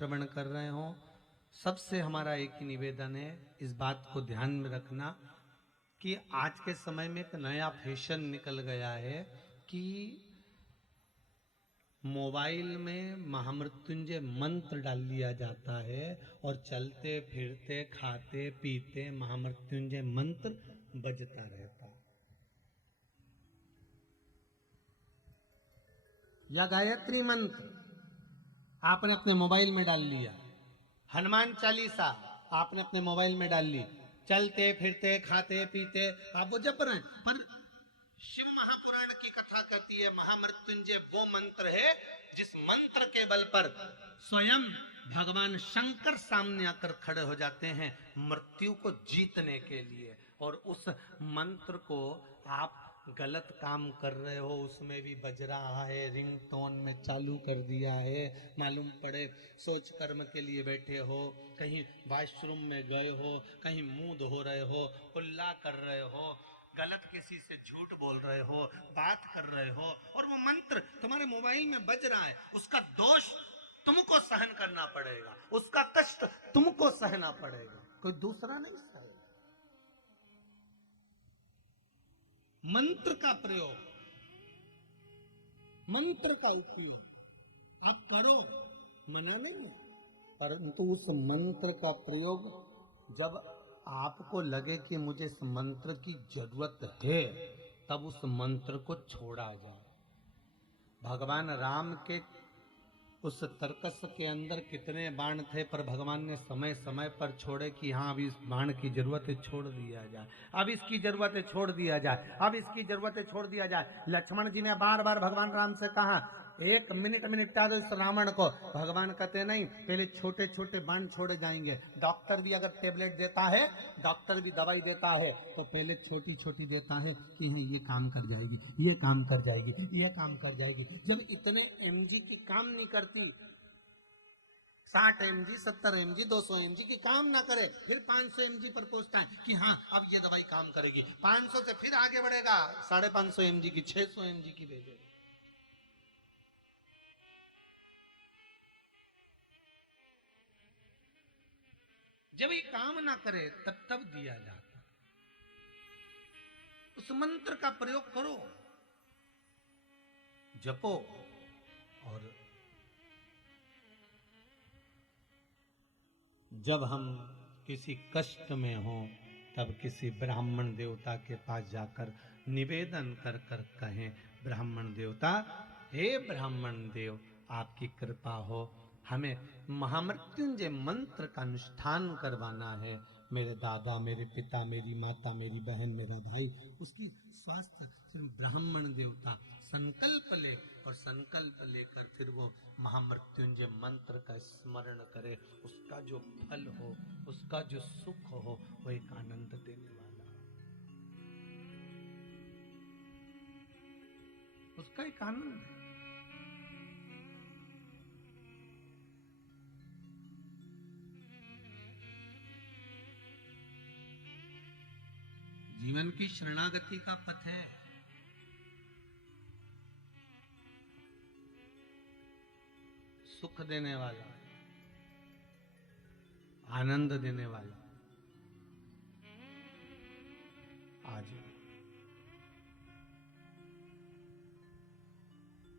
श्रवण कर रहे हो, सबसे हमारा एक ही निवेदन है, इस बात को ध्यान में रखना कि आज के समय में एक नया फैशन निकल गया है कि मोबाइल में महामृत्युंजय मंत्र डाल दिया जाता है और चलते फिरते खाते पीते महामृत्युंजय मंत्र बजता रहता है। या गायत्री मंत्र आपने अपने मोबाइल में डाल लिया, हनुमान चालीसा आपने अपने मोबाइल में डाल ली, चलते फिरते खाते पीते आप वो जप रहे हैं, पर शिव महापुराण की कथा कहती है महामृत्युंजय वो मंत्र है जिस मंत्र के बल पर स्वयं भगवान शंकर सामने आकर खड़े हो जाते हैं मृत्यु को जीतने के लिए। और उस मंत्र को आप गलत काम कर रहे हो, उसमें भी बज रहा है, रिंगटोन में चालू कर दिया है, मालूम पड़े सोच कर्म के लिए बैठे हो, कहीं वॉशरूम में गए हो, कहीं मुंह धो रहे हो, कुल्ला कर रहे हो, गलत किसी से झूठ बोल रहे हो, बात कर रहे हो और वो मंत्र तुम्हारे मोबाइल में बज रहा है, उसका दोष तुमको सहन करना पड़ेगा, उसका कष्ट तुमको सहना पड़ेगा, कोई दूसरा नहीं सहेगा। मंत्र का प्रयोग, मंत्र का उपयोग आप करो, मना नहीं है, परंतु उस मंत्र का प्रयोग जब आपको लगे कि मुझे इस मंत्र की जरूरत है तब उस मंत्र को छोड़ा जाए। भगवान राम के उस तर्कस के अंदर कितने बाण थे, पर भगवान ने समय समय पर छोड़े कि हाँ अभी इस बाण की जरूरत है, छोड़ दिया जाए, अब इसकी जरूरत है, छोड़ दिया जाए, अब इसकी जरूरत है, छोड़ दिया जाए। लक्ष्मण जी ने बार बार भगवान राम से कहा एक मिनट में निपटा दो इस रावण को, भगवान कहते नहीं, पहले छोटे छोटे बाण छोड़े जाएंगे। डॉक्टर भी अगर टेबलेट देता है, डॉक्टर भी दवाई देता है तो पहले छोटी छोटी देता है कि हाँ ये काम कर जाएगी, ये काम कर जाएगी, ये काम कर जाएगी। जब इतने mg की काम नहीं करती, 60 mg 70 mg 200 mg की काम ना करे, फिर 500 mg पर पहुंचता है कि हाँ अब ये दवाई काम करेगी, 500 से फिर आगे बढ़ेगा 550 mg की, 600 mg की भेजेगा। जब ये काम ना करे तब दिया जाता। उस मंत्र का प्रयोग करो, जपो, और जब हम किसी कष्ट में हो तब किसी ब्राह्मण देवता के पास जाकर निवेदन कर कर कहें, ब्राह्मण देवता, हे ब्राह्मण देव आपकी कृपा हो, हमें महामृत्युंजय मंत्र का अनुष्ठान करवाना है, मेरे दादा, मेरे पिता, मेरी माता, मेरी बहन, मेरा भाई, उसकी स्वास्थ्य। ब्राह्मण देवता संकल्प ले और संकल्प लेकर फिर वो महामृत्युंजय मंत्र का स्मरण करे, उसका जो फल हो, उसका जो सुख हो, वो एक आनंद देने वाला हो, उसका एक आनंद है। जीवन की शरणागति का पथ है, सुख देने वाला, आनंद देने वाला। आज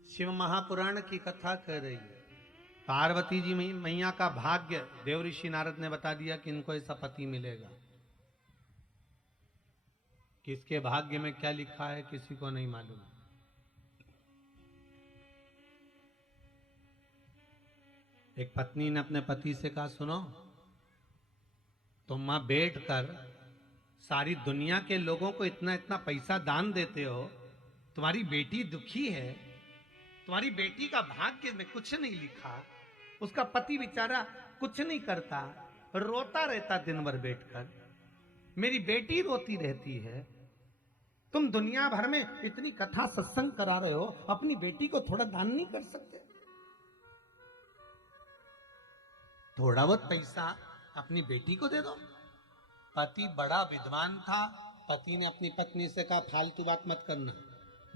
शिव महापुराण की कथा कह रही है, पार्वती जी मैया का भाग्य देव ऋषि नारद ने बता दिया कि इनको ऐसा पति मिलेगा। किसके भाग्य में क्या लिखा है किसी को नहीं मालूम। एक पत्नी ने अपने पति से कहा, सुनो तुम वहां बैठकर सारी दुनिया के लोगों को इतना इतना पैसा दान देते हो, तुम्हारी बेटी दुखी है, तुम्हारी बेटी का भाग्य में कुछ नहीं लिखा, उसका पति बेचारा कुछ नहीं करता, रोता रहता दिन भर बैठकर, मेरी बेटी रोती रहती है, तुम दुनिया भर में इतनी कथा सत्संग करा रहे हो, अपनी बेटी को थोड़ा दान नहीं कर सकते? थोड़ा बहुत पैसा अपनी बेटी को दे दो। पति बड़ा विद्वान था, पति ने अपनी पत्नी से कहा फालतू बात मत करना,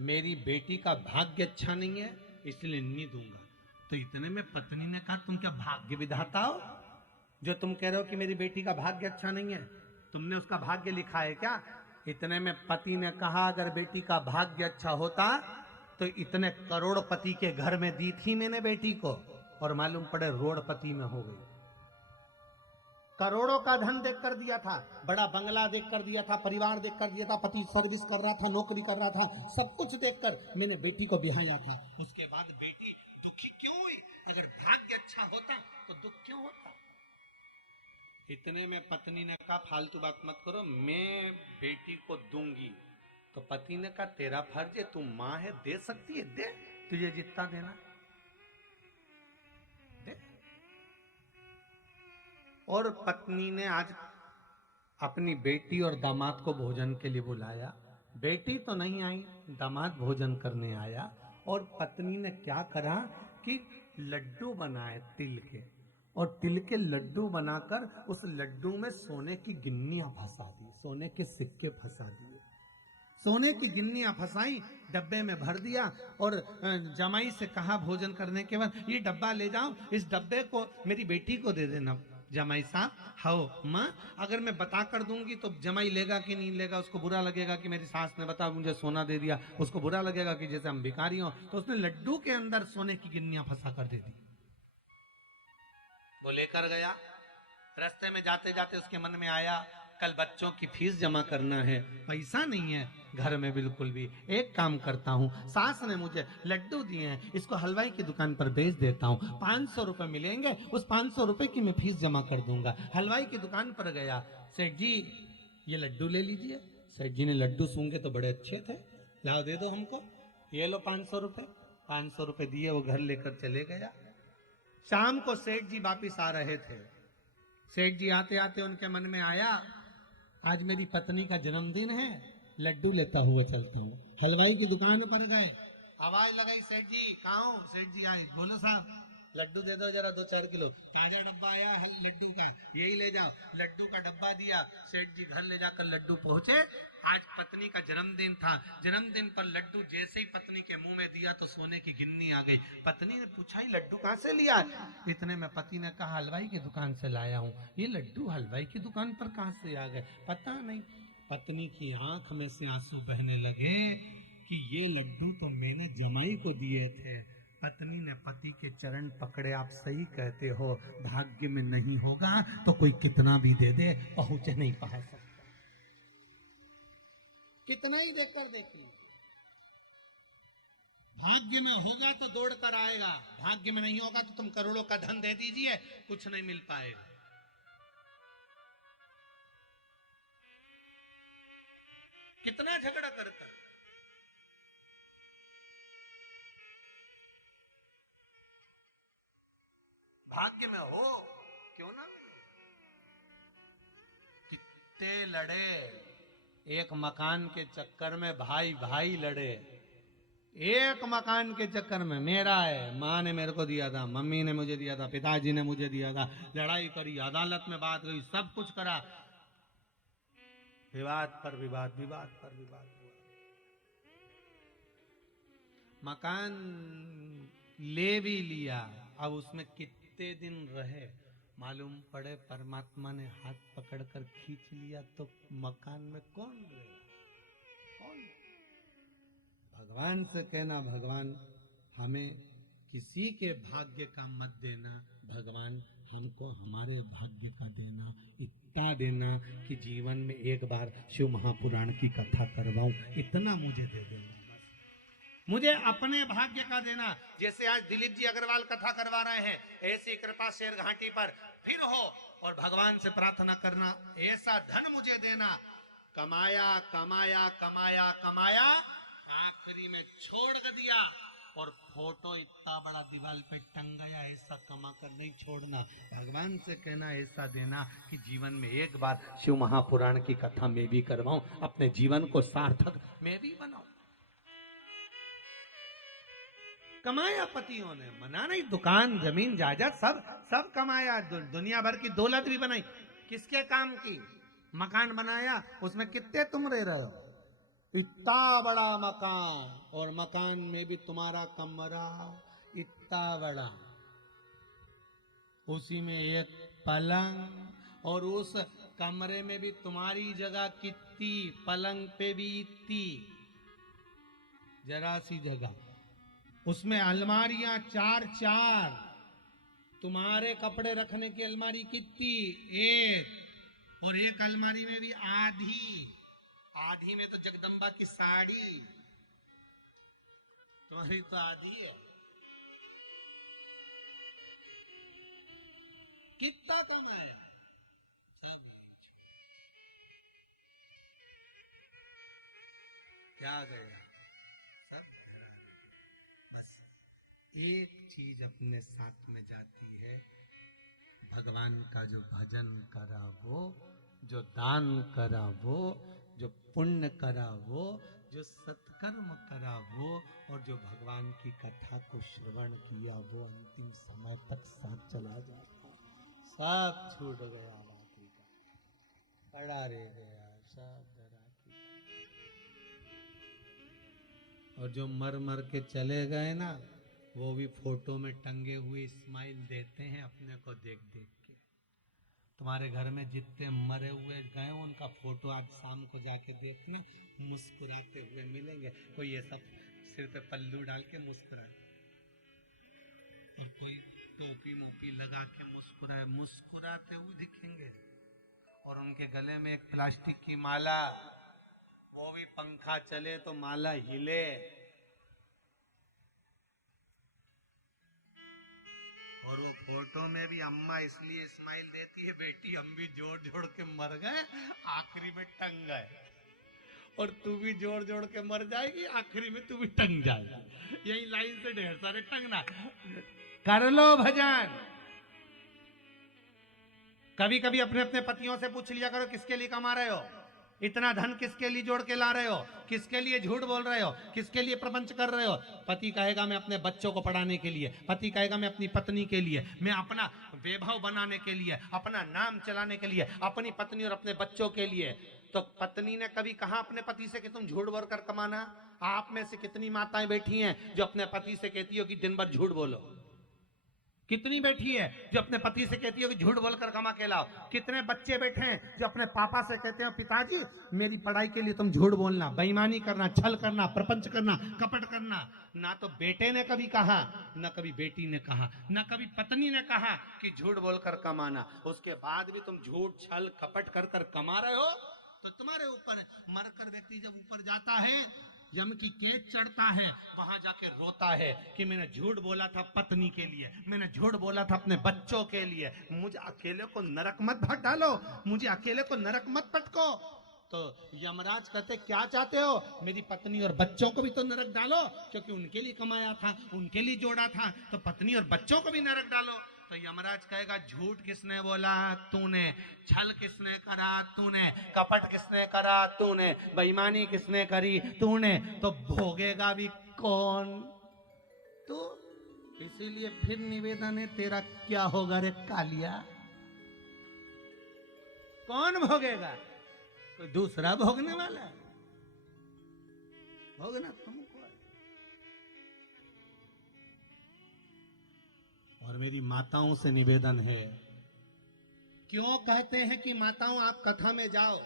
मेरी बेटी का भाग्य अच्छा नहीं है इसलिए नहीं दूंगा। तो इतने में पत्नी ने कहा, तुम क्या भाग्य विधाता हो जो तुम कह रहे हो कि मेरी बेटी का भाग्य अच्छा नहीं है? तुमने उसका भाग्य लिखा है क्या? इतने में पति ने कहा, अगर बेटी का भाग्य अच्छा होता तो इतने करोड़पति के घर में दी थी मैंने बेटी को, और मालूम पड़े रोड़पति में हो गई। करोड़ों का धन देख कर दिया था, बड़ा बंगला देख कर दिया था, परिवार देख कर दिया था, पति सर्विस कर रहा था, नौकरी कर रहा था, सब कुछ देखकर मैंने बेटी को बिहाया था। उसके बाद बेटी दुखी क्यों हुई? अगर भाग्य अच्छा होता तो दुख क्यों होता? इतने में पत्नी ने कहा, फालतू बात मत करो, मैं बेटी को दूंगी। तो पति ने कहा, तेरा फर्ज है, तू मां है, दे सकती है, दे, तुझे जितना देना दे। और पत्नी ने आज अपनी बेटी और दामाद को भोजन के लिए बुलाया। बेटी तो नहीं आई, दामाद भोजन करने आया। और पत्नी ने क्या करा कि लड्डू बनाए तिल के, और तिल के लड्डू बनाकर उस लड्डू में सोने की गिन्नियां फंसा दी, सोने के सिक्के फंसा दिए, सोने की गिन्नियां फंसाई, डब्बे में भर दिया। और जमाई से कहा भोजन करने के बाद, ये डब्बा ले जाओ, इस डब्बे को मेरी बेटी को दे देना। जमाई साहब, हाओ माँ, अगर मैं बता कर दूंगी तो जमाई लेगा कि नहीं लेगा? उसको बुरा लगेगा कि मेरी सास ने बता मुझे सोना दे दिया, उसको बुरा लगेगा कि जैसे हम भिखारी हो। तो उसने लड्डू के अंदर सोने की गिन्नियां फंसा कर दे दी। वो लेकर गया। रास्ते में जाते जाते उसके मन में आया, कल बच्चों की फीस जमा करना है, पैसा नहीं है घर में बिल्कुल भी। एक काम करता हूँ, सास ने मुझे लड्डू दिए हैं, इसको हलवाई की दुकान पर बेच देता हूँ, 500 रुपए मिलेंगे, उस 500 रुपए की मैं फीस जमा कर दूंगा। हलवाई की दुकान पर गया, सेठ जी ये लड्डू ले लीजिए। सेठ जी ने लड्डू सूंघे तो बड़े अच्छे थे, लाओ दे दो हमको, ये लो 500 रुपए। 500 रुपए दिए, वो घर लेकर चले गया। शाम को सेठ जी वापिस आ रहे थे। सेठ जी आते आते उनके मन में आया, आज मेरी पत्नी का जन्मदिन है, लड्डू लेता हुआ चलता हूँ। हलवाई की दुकान पर गए, आवाज लगाई, सेठ जी कहाँ हो? सेठ जी आए, बोलो साहब लड्डू दे दो जरा 2-4 किलो। ताजा डब्बा आया है लड्डू का, यही ले जाओ। लड्डू का डब्बा दिया, सेठ जी घर ले जाकर लड्डू पहुंचे। आज पत्नी का जन्मदिन था, जन्मदिन पर लड्डू जैसे ही पत्नी के मुंह में दिया तो सोने की गिन्नी आ गई। पत्नी ने पूछा, ये लड्डू कहाँ से लिया? इतने में पति ने कहा, हलवाई की दुकान से लाया हूँ। ये लड्डू हलवाई की दुकान पर कहाँ से आ गए? पता नहीं। पत्नी की आंख में से आंसू बहने लगे कि ये लड्डू तो मैंने जमाई को दिए थे। पत्नी ने पति के चरण पकड़े, आप सही कहते हो, भाग्य में नहीं होगा तो कोई कितना भी दे दे पहुंचे नहीं पा सकता। कितना ही देकर देख लीजिए, भाग्य में होगा तो दौड़ कर आएगा, भाग्य में नहीं होगा तो तुम करोड़ों का धन दे दीजिए, कुछ नहीं मिल पाएगा। कितना झगड़ा करता। भाग्य में हो क्यों ना मिले। कितने लड़े एक मकान के चक्कर में, भाई भाई लड़े एक मकान के चक्कर में। मेरा है, माँ ने मेरे को दिया था, मम्मी ने मुझे दिया था, पिताजी ने मुझे दिया था, लड़ाई करी, अदालत में बात हुई, सब कुछ करा, विवाद पर विवाद, विवाद पर विवाद हुआ। मकान ले भी लिया, अब उसमें कितने दिन रहे मालूम पड़े परमात्मा ने हाथ पकड़कर खींच लिया तो मकान में कौन रहेगा? कौन? भगवान से कहना, भगवान हमें किसी के भाग्य का मत देना, भगवान हमको हमारे भाग्य का देना, इतना देना कि जीवन में एक बार शिव महापुराण की कथा करवाऊं, इतना मुझे दे देना। मुझे अपने भाग्य का देना। जैसे आज दिलीप जी अग्रवाल कथा करवा रहे हैं, ऐसी कृपा शेर घाटी पर फिर हो, और भगवान से प्रार्थना करना, ऐसा धन मुझे देना। कमाया कमाया कमाया कमाया, आखिरी में छोड़ दिया, और फोटो इतना बड़ा दीवार पे टंग गया, ऐसा कमा कर नहीं छोड़ना। भगवान से कहना, ऐसा देना कि जीवन में एक बार शिव महापुराण की कथा मैं भी करवाऊं, अपने जीवन को सार्थक मैं भी बनाऊं। कमाया पतियों ने, मना नहीं, दुकान जमीन जायदाद सब सब कमाया, दुनिया भर की दौलत भी बनाई, किसके काम की? मकान बनाया, उसमें कितने तुम रह रहे हो? इतना बड़ा मकान, और मकान में भी तुम्हारा कमरा, कितना बड़ा, उसी में एक पलंग, और उस कमरे में भी तुम्हारी जगह कितनी, पलंग पे भी इतनी, जरा सी जगह, उसमें अलमारियां चार चार, तुम्हारे कपड़े रखने की अलमारी कितनी, एक, और एक अलमारी में भी आधी, आधी में तो जगदम्बा की साड़ी, तुम्हारी तो आधी है। कितना कमाया, सब क्या गया, सब तेरा गया। बस एक चीज अपने साथ में जाती है, भगवान का जो भजन करा वो, जो दान करा वो, जो पुण्य करा वो, जो सत्कर्म करा वो, और जो भगवान की कथा को श्रवण किया वो अंतिम समय तक साथ चला जाता, सब छूट गया, बाकी का पड़ा रह गया, सब धरा की। और जो मर मर के चले गए ना, वो भी फोटो में टंगे हुए स्माइल देते हैं अपने को देख देख के। तुम्हारे घर में जितने मरे हुए गए उनका फोटो आप शाम को जाके देखना, मुस्कुराते हुए मिलेंगे। कोई ऐसा सिर पे पल्लू डाल के मुस्कुराए, और कोई टोपी मोपी लगा के मुस्कुराए, मुस्कुराते हुए दिखेंगे। और उनके गले में एक प्लास्टिक की माला, वो भी पंखा चले तो माला हिले। और वो फोटो में भी अम्मा इसलिए स्माइल देती है, बेटी हम भी जोड़ जोड़ के मर गए, आखिरी में टंग गए, और तू भी जोड़ जोड़ के मर जाएगी, आखिरी में तू भी टंग जाएगी। यही लाइन से ढेर सारे टंगना। कर लो भजन। कभी कभी अपने अपने पतियों से पूछ लिया करो, किसके लिए कमा रहे हो, इतना धन किसके लिए जोड़ के ला रहे हो, किसके लिए झूठ बोल रहे हो, किसके लिए प्रपंच कर रहे हो। पति कहेगा मैं अपने बच्चों को पढ़ाने के लिए, पति कहेगा मैं अपनी पत्नी के लिए, मैं अपना वैभव बनाने के लिए, अपना नाम चलाने के लिए, अपनी पत्नी और अपने बच्चों के लिए। तो पत्नी ने कभी कहा अपने पति से कि तुम झूठ बोल कर कमाना। आप में से कितनी माताएं बैठी हैं जो अपने पति से कहती हो कि दिन भर झूठ बोलो, कितनी बैठी है जो अपने पति से कहती है कि झूठ बोलकर कमा के लाओ। कितने बच्चे बैठे हैं जो अपने पापा से कहते हैं पिताजी मेरी पढ़ाई के लिए तुम झूठ बोलना, बेईमानी करना, छल करना, प्रपंच करना, कपट करना। ना तो बेटे ने कभी कहा, ना कभी बेटी ने कहा, ना कभी पत्नी ने कहा कि झूठ बोलकर कमाना। उसके बाद भी तुम झूठ छल कपट कर कर कमा रहे हो। तो तुम्हारे ऊपर मरकर व्यक्ति जब ऊपर जाता है, यम की कैद चढ़ता है, वहां जाके रोता है कि मैंने झूठ बोला था पत्नी के लिए, मैंने झूठ बोला था अपने बच्चों के लिए, मुझे अकेले को नरक मत भट डालो, मुझे अकेले को नरक मत पटको। तो यमराज कहते क्या चाहते हो, मेरी पत्नी और बच्चों को भी तो नरक डालो, क्योंकि उनके लिए कमाया था, उनके लिए जोड़ा था, तो पत्नी और बच्चों को भी नरक डालो। तो यमराज कहेगा झूठ किसने बोला, तूने, छल किसने करा, तूने, कपट किसने करा, तूने, बेईमानी किसने करी, तूने, तो भोगेगा भी कौन, तू। इसीलिए फिर निवेदन है तेरा, क्या होगा रे कालिया, कौन भोगेगा, कोई दूसरा भोगने वाला है, भोगना तुमको। और मेरी माताओं से निवेदन है, क्यों कहते हैं कि माताओं आप कथा में जाओ,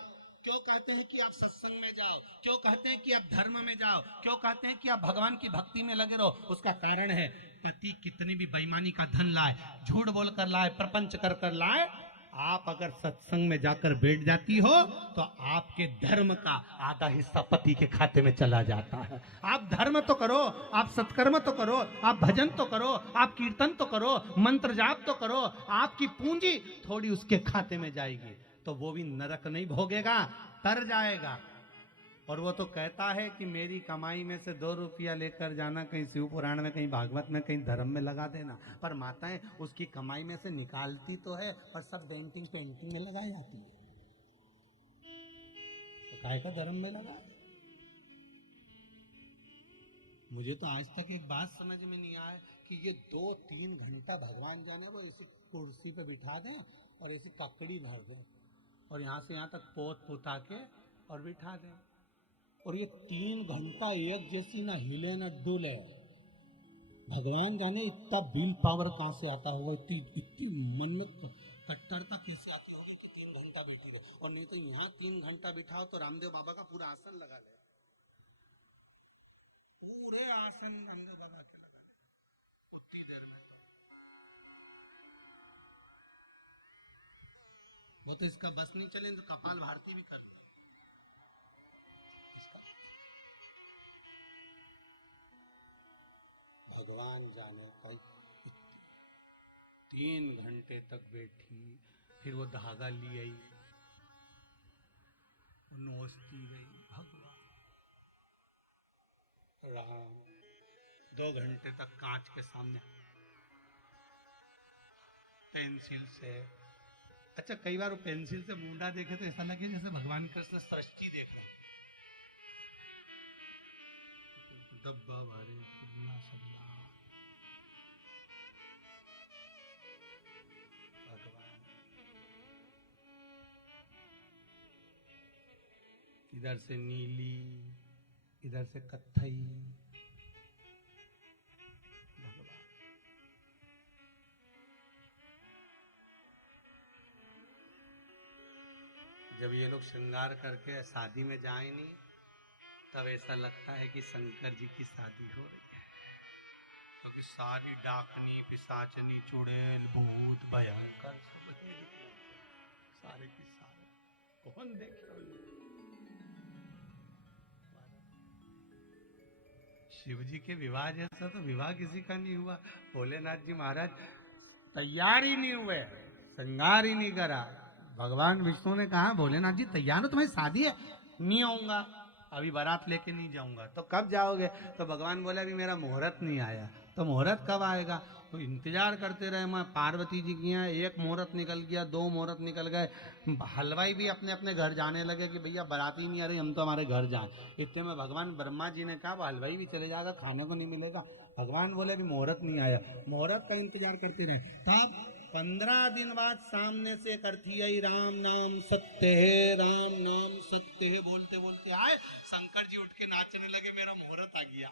क्यों कहते हैं कि आप सत्संग में जाओ, क्यों कहते हैं कि आप धर्म में जाओ, क्यों कहते हैं कि आप भगवान की भक्ति में लगे रहो। उसका कारण है, पति कितनी भी बेईमानी का धन लाए, झूठ बोलकर लाए, प्रपंच कर कर लाए, आप अगर सत्संग में जाकर बैठ जाती हो तो आपके धर्म का आधा हिस्सा पति के खाते में चला जाता है। आप धर्म तो करो, आप सत्कर्म तो करो, आप भजन तो करो, आप कीर्तन तो करो, मंत्र जाप तो करो, आपकी पूंजी थोड़ी उसके खाते में जाएगी, तो वो भी नरक नहीं भोगेगा, तर जाएगा। और वो तो कहता है कि मेरी कमाई में से 2 रुपया लेकर जाना, कहीं शिव पुराण में, कहीं भागवत में, कहीं धर्म में लगा देना। पर माताएं उसकी कमाई में से निकालती तो है, पर सब बैंकिंग पेंटिंग में लगाई जाती है, तो काय का धर्म में लगा। मुझे तो आज तक एक बात समझ में नहीं आया कि ये 2-3 घंटा भगवान जाने वो ऐसी कुर्सी पे बिठा दें और ऐसी ककड़ी भर दें और यहाँ से यहाँ तक पोत पुता के और बिठा दें, और ये 3 घंटा एक जैसी ना हिले ना डुले, भगवान जाने इतना विल पावर कहाँ से आता होगा, इतनी इतनी मन कट्टरता कैसे आती होगी कि 3 घंटा बैठी रहे। और नहीं तो यहाँ 3 घंटा बिठाओ तो रामदेव बाबा का पूरा आसन लगा ले, पूरे आसन रामदेव बाबा के लगा ले उतनी देर में। वो तो इसका बस नहीं चले तो कपाल भारती भी कर। भगवान जाने भाई 3 घंटे तक बैठी, फिर वो धागा ली आई, नोचती गई भगवान राम। 2 घंटे तक कांच के सामने पेंसिल से, अच्छा कई बार वो पेंसिल से मुंडा देखे तो ऐसा लगे जैसे भगवान कृष्ण सृष्टि देख रहा, डब्बा भारी भगवान। इधर से नीली, इधर से कत्थई, भगवान। जब ये लोग श्रृंगार करके शादी में जाए नहीं, तब ऐसा लगता है कि शंकर जी की शादी हो रही है, क्योंकि सारी डाकनी पिशाचनी चुड़ैल भूत भयंकर सब सारे की सारे कौन देखे। शिव जी के विवाह जैसा तो विवाह किसी का नहीं हुआ। भोलेनाथ जी महाराज तैयार ही नहीं हुए, श्रृंगार ही नहीं करा। भगवान विष्णु ने कहा भोलेनाथ जी तैयार हो, तुम्हारी शादी है? नहीं आऊंगा, अभी बारात लेके नहीं जाऊंगा। तो कब जाओगे? तो भगवान बोले अभी मेरा मुहूर्त नहीं आया। तो मुहूर्त कब आएगा? तो इंतजार करते रहे। मैं पार्वती जी की यहाँ 1 मुहूर्त निकल गया, 2 मुहूर्त निकल गए, हलवाई भी अपने अपने घर जाने लगे कि भैया बाराती नहीं आ रही, हम तो हमारे घर जाएं। इतने में भगवान ब्रह्मा जी ने कहा हलवाई भी चले जाएगा, खाने को नहीं मिलेगा। भगवान बोले अभी मुहूर्त नहीं आया। मुहूर्त का इंतजार करते रहे। तब 15 दिन बाद सामने से एक अर्थी आई, राम नाम सत्य है, राम नाम सत्य है बोलते बोलते आए। शंकर जी उठ के नाचने लगे, मेरा मुहूर्त आ गया,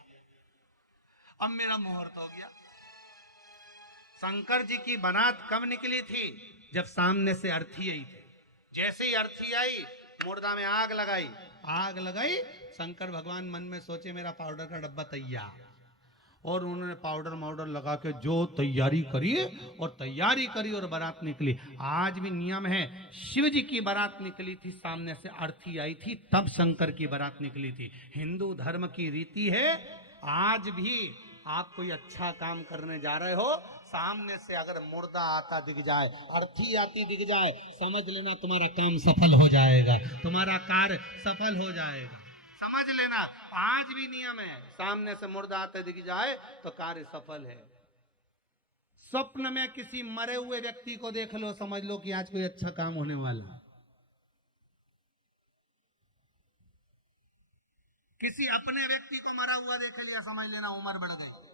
अब मेरा मुहूर्त हो गया। शंकर जी की बारात कब निकली थी? जब सामने से अर्थी आई थी। जैसे ही अर्थी आई, मुर्दा में आग लगाई। आग लगाई, शंकर भगवान मन में सोचे मेरा पाउडर का डब्बा तैयार। और उन्होंने पाउडर माउडर लगा के जो तैयारी करी और बारात निकली। आज भी नियम है, शिव जी की बारात निकली थी, सामने से अर्थी आई थी, तब शंकर की बारात निकली थी। हिंदू धर्म की रीति है, आज भी आप कोई अच्छा काम करने जा रहे हो, सामने से अगर मुर्दा आता दिख जाए, अर्थी आती दिख जाए, समझ लेना तुम्हारा काम सफल हो जाएगा, तुम्हारा कार्य सफल हो जाएगा। समझ लेना, आज भी नियम है, सामने से मुर्दा आते दिख जाए तो कार्य सफल है। स्वप्न में किसी मरे हुए व्यक्ति को देख लो, समझ लो कि आज कोई अच्छा काम होने वाला। किसी अपने व्यक्ति को मरा हुआ देख लिया, समझ लेना उम्र बढ़ गई।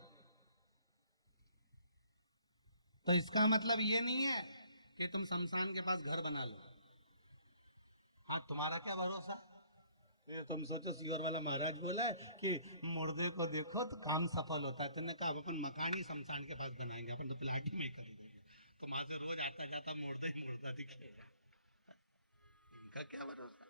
तो इसका मतलब ये नहीं है कि तुम शमशान के पास घर बना लो। हाँ, तुम्हारा क्या भरोसा? तुम सोचो सीवर वाला महाराज बोला है कि मुर्दे को देखो तो काम सफल होता है। तुमने कहा अपन मकान ही शमशान के पास बनाएंगे, अपन तो प्लाट ही में कर देंगे, तो वहां से रोज आता जाता मुर्दा ही मुर्दा दिखेगा। इनका क्या भरोसा?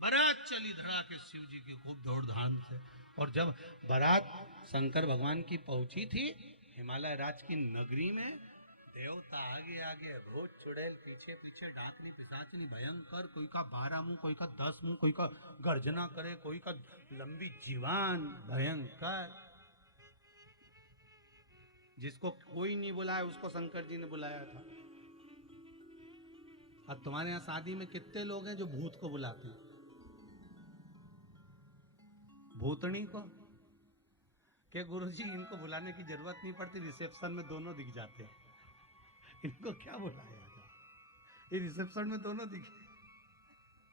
बारात चली धड़ा के शिव जी के खूब दौड़ धाम से। और जब बारात शंकर भगवान की पहुंची थी हिमालय राज की नगरी में, देवता आगे आगे, भूत चुड़ैल पीछे पीछे, डाकनी पिशाचनी भयंकर, कोई का 12 मुंह, कोई का 10 मुंह, कोई का गर्जना करे, कोई का लंबी जीवान भयंकर। जिसको कोई नहीं बुलाया उसको शंकर जी ने बुलाया था। अब तुम्हारे यहाँ शादी में कितने लोग हैं जो भूत को बुलाते हैं? भूतनी को के गुरुजी इनको बुलाने की जरूरत नहीं पड़ती, रिसेप्शन में दोनों दिख जाते हैं। इनको क्या बुलाया था? ये रिसेप्शन में दोनों दिखे,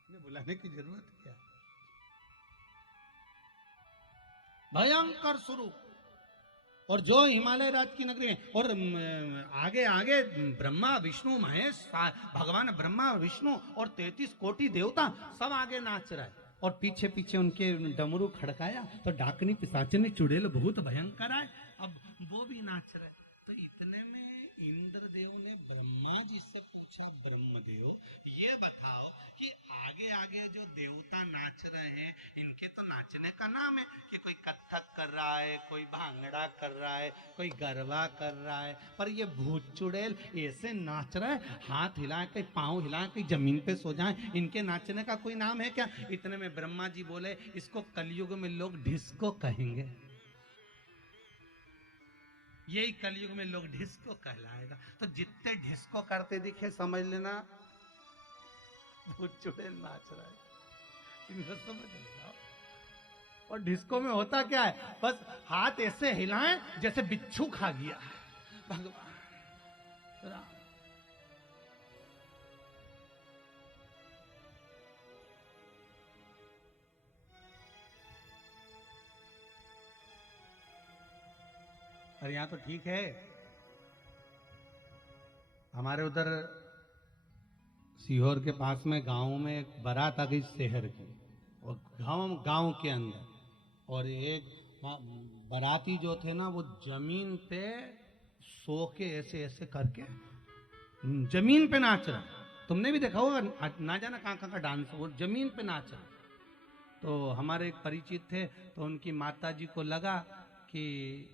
इन्हें बुलाने की जरूरत क्या? भयंकर स्वरूप। और जो हिमालय राज की नगरी है, और आगे आगे ब्रह्मा विष्णु महेश, भगवान ब्रह्मा विष्णु और 33 कोटि देवता सब आगे नाच रहा है। और पीछे पीछे उनके डमरू खड़काया तो डाकनी पिशाचनी चुड़ैल बहुत भयंकर आए। अब वो भी नाच रहे। तो इतने में इंद्रदेव ने ब्रह्मा जी से पूछा, ब्रह्मदेव ये बताओ कि आगे आगे जो देवता नाच रहे हैं इनके तो नाचने का नाम है कि कोई कथक कर रहा है, कोई भांगड़ा कर रहा है, कोई गरबा कर रहा है, पर ये भूत चुड़ैल ऐसे नाच रहा है, हाथ हिलाए कहीं पांव हिलाए कहीं जमीन पे सो जाए, इनके नाचने का कोई नाम है क्या? इतने में ब्रह्मा जी बोले, इसको कलयुग में लोग डिस्को कहेंगे, यही कलयुग में लोग डिस्को कहलाएगा। तो जितने डिस्को करते दिखे समझ लेना भूत चुड़ैल नाच रहा है, इनको समझ लेना। और डिस्को में होता क्या है, बस हाथ ऐसे हिलाएं जैसे बिच्छू खा गया है। भगवान राम। और यहां तो ठीक है, हमारे उधर सीहोर के पास में गांव में एक बारात आ गई शहर की, और गांव के अंदर, और एक बाराती जो थे ना वो जमीन पे सो के ऐसे ऐसे करके जमीन पे नाच रहा। तुमने भी देखा होगा, ना जाना कहाँ कहाँ का डांस, वो जमीन पे नाच रहा। तो हमारे एक परिचित थे, तो उनकी माता जी को लगा कि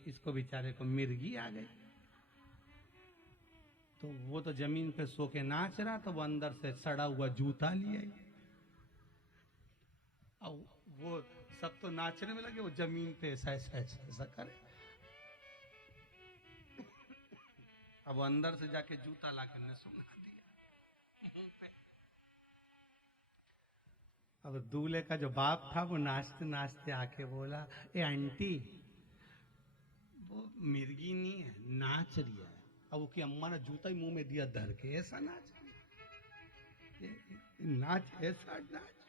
इसको बेचारे को मिर्गी आ गई, तो वो तो जमीन पे सो के नाच रहा, तो वो अंदर से सड़ा हुआ जूता लिए, अब वो सब तो नाचने में लगे, वो जमीन पे ऐसा ऐसा ऐसा ऐसा करे। अब वो अंदर से जाके जूता लाके ने सुना दिया। अब दूल्हे का जो बाप था वो नाचते नाचते आके बोला, ए आंटी वो मिर्गी नहीं है, नाच रही है। अब उसकी अम्मा ने जूता ही मुंह में दिया धर के, ऐसा नाच नाच ऐसा नाच।